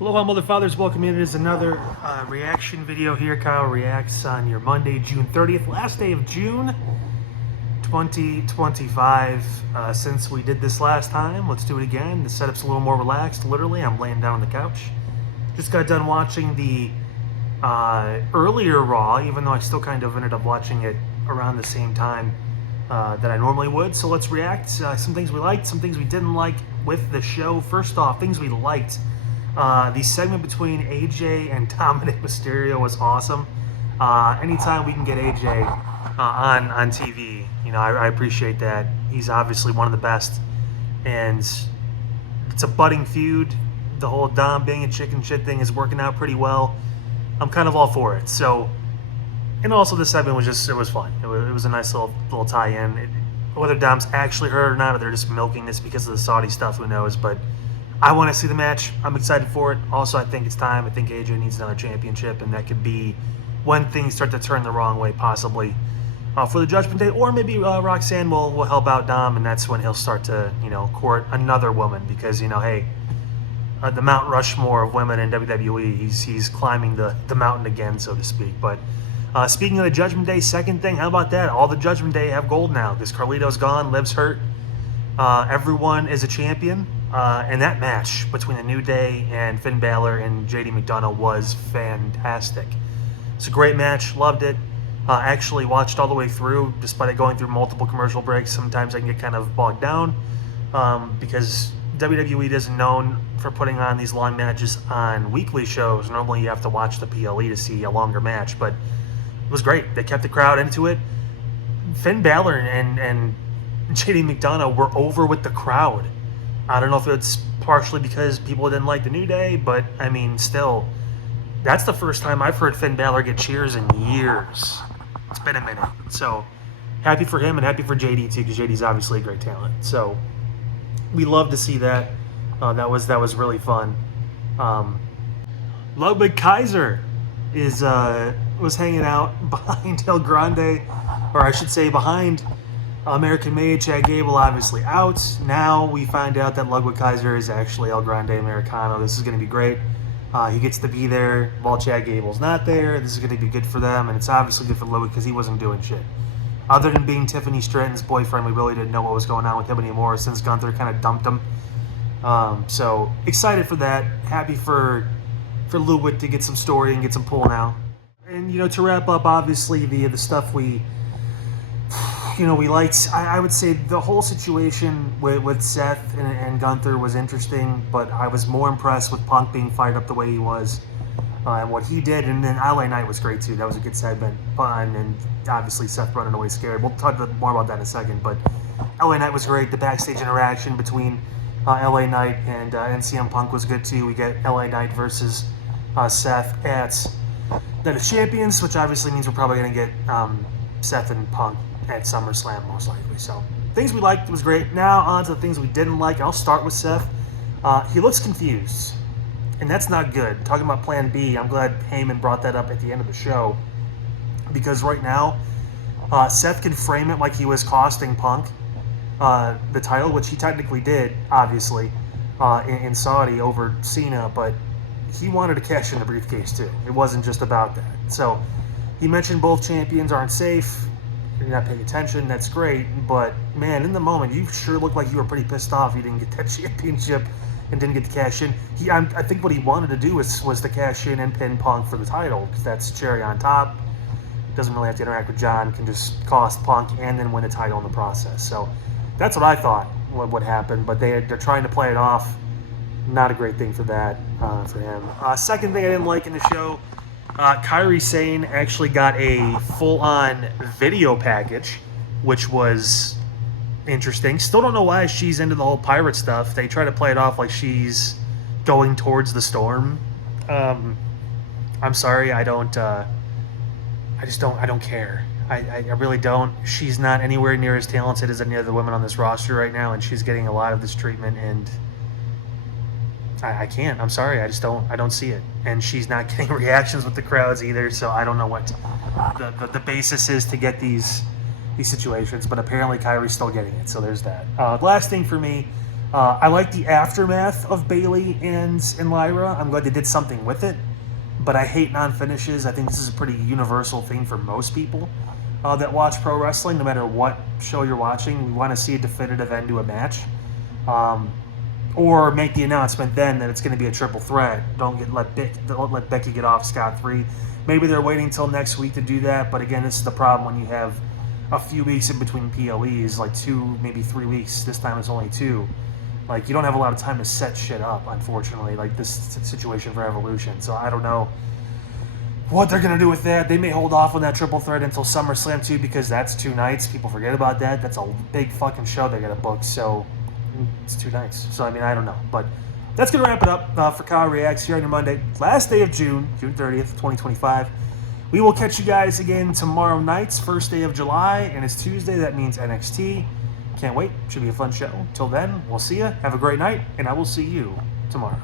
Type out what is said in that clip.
Aloha, Mother Fathers. Welcome in. It is another reaction video here. Kyle Reacts on your Monday, June 30th, last day of June 2025. Since we did this last time, let's do it again. The setup's a little more relaxed, literally. I'm laying down on the couch. Just got done watching the earlier Raw, even though I still kind of ended up watching it around the same time that I normally would. So let's react. Some things we liked, some things we didn't like with the show. First off, things we liked. The segment between AJ and Dominic Mysterio was awesome. Anytime we can get AJ on TV, you know, I appreciate that. He's obviously one of the best, and it's a budding feud. The whole Dom being a chicken shit thing is working out pretty well. I'm kind of all for it. So, and also the segment was just, it was fun. It was a nice little tie-in. Whether Dom's actually hurt or not, or they're just milking this because of the Saudi stuff, who knows, but I want to see the match. I'm excited for it. Also, I think it's time. I think AJ needs another championship, and that could be when things start to turn the wrong way, possibly for the Judgment Day, or maybe Roxanne will help out Dom, and that's when he'll start to, you know, court another woman, because, you know, hey, the Mount Rushmore of women in WWE, he's climbing the mountain again, so to speak. But speaking of the Judgment Day, second thing, how about that? All the Judgment Day have gold now, because Carlito's gone, Liv's hurt. Everyone is a champion. And that match between the New Day and Finn Balor and JD McDonough was fantastic. It's a great match. Loved it. Actually watched all the way through, despite it going through multiple commercial breaks. Sometimes I can get kind of bogged down because WWE isn't known for putting on these long matches on weekly shows. Normally you have to watch the PLE to see a longer match, but it was great. They kept the crowd into it. Finn Balor and JD McDonough were over with the crowd. I don't know if it's partially because people didn't like the New Day, but I mean, still, that's the first time I've heard Finn Balor get cheers in years. It's been a minute. So happy for him and happy for JD too, because JD's obviously a great talent. So we love to see that. That was really fun. Ludwig Kaiser was hanging out behind El Grande, or I should say behind American Mage. Chad Gable obviously out. Now we find out that Ludwig Kaiser is actually El Grande Americano. This is going to be great. He gets to be there while Chad Gable's not there. This is going to be good for them, and it's obviously good for Ludwig because he wasn't doing shit. Other than being Tiffany Stratton's boyfriend, we really didn't know what was going on with him anymore since Gunther kind of dumped him. So excited for that. Happy for Ludwig to get some story and get some pull now. And, you know, to wrap up, obviously the stuff we liked. I would say the whole situation with Seth and Gunther was interesting, but I was more impressed with Punk being fired up the way he was and what he did. And then LA Knight was great too. That was a good segment, fun, and obviously Seth running away scared. We'll talk more about that in a second, but LA Knight was great. The backstage interaction between LA Knight and CM Punk was good too. We get LA Knight versus Seth at Night of Champions, which obviously means we're probably going to get Seth and Punk at SummerSlam most likely. So things we liked was great. Now on to the things we didn't like. I'll start with Seth. He looks confused, and that's not good. Talking about Plan B, I'm glad Heyman brought that up at the end of the show, because right now Seth can frame it like he was costing Punk the title, which he technically did, obviously, in Saudi over Cena, but he wanted to cash in the briefcase too. It wasn't just about that. So he mentioned both champions aren't safe. You're not paying attention, that's great, but man, in the moment, you sure looked like you were pretty pissed off you didn't get that championship and didn't get to cash in. I think what he wanted to do was to cash in and pin Punk for the title, because that's cherry on top. Doesn't really have to interact with John, can just cost Punk and then win the title in the process. So that's what I thought would happen, but they're trying to play it off. Not a great thing for that, for him. Second thing I didn't like in the show, Kairi Sane actually got a full-on video package, which was interesting. Still don't know why she's into the whole pirate stuff. They try to play it off like she's going towards the storm. I'm sorry, I don't care. I really don't. She's not anywhere near as talented as any other women on this roster right now, and she's getting a lot of this treatment, and I can't. I'm sorry. I don't see it. And she's not getting reactions with the crowds either, so I don't know what the basis is to get these situations, but apparently Kairi's still getting it, so there's that. Last thing for me, I like the aftermath of Bayley and Lyra. I'm glad they did something with it. But I hate non-finishes. I think this is a pretty universal thing for most people that watch pro wrestling. No matter what show you're watching, we want to see a definitive end to a match. Or make the announcement then that it's going to be a triple threat. Don't let Becky get off scot-free. Maybe they're waiting until next week to do that. But again, this is the problem when you have a few weeks in between PLEs, like 2, maybe 3 weeks. This time it's only 2. Like, you don't have a lot of time to set shit up, unfortunately, like this situation for Evolution. So I don't know what they're going to do with that. They may hold off on that triple threat until SummerSlam, too, because that's 2 nights. People forget about that. That's a big fucking show they got to book, so it's 2 nights. So, I mean, I don't know. But that's going to wrap it up for Kyle Reacts here on your Monday. Last day of June 30th, 2025. We will catch you guys again tomorrow night's first day of July, and it's Tuesday. That means NXT. Can't wait. Should be a fun show. Till then, we'll see you. Have a great night, and I will see you tomorrow.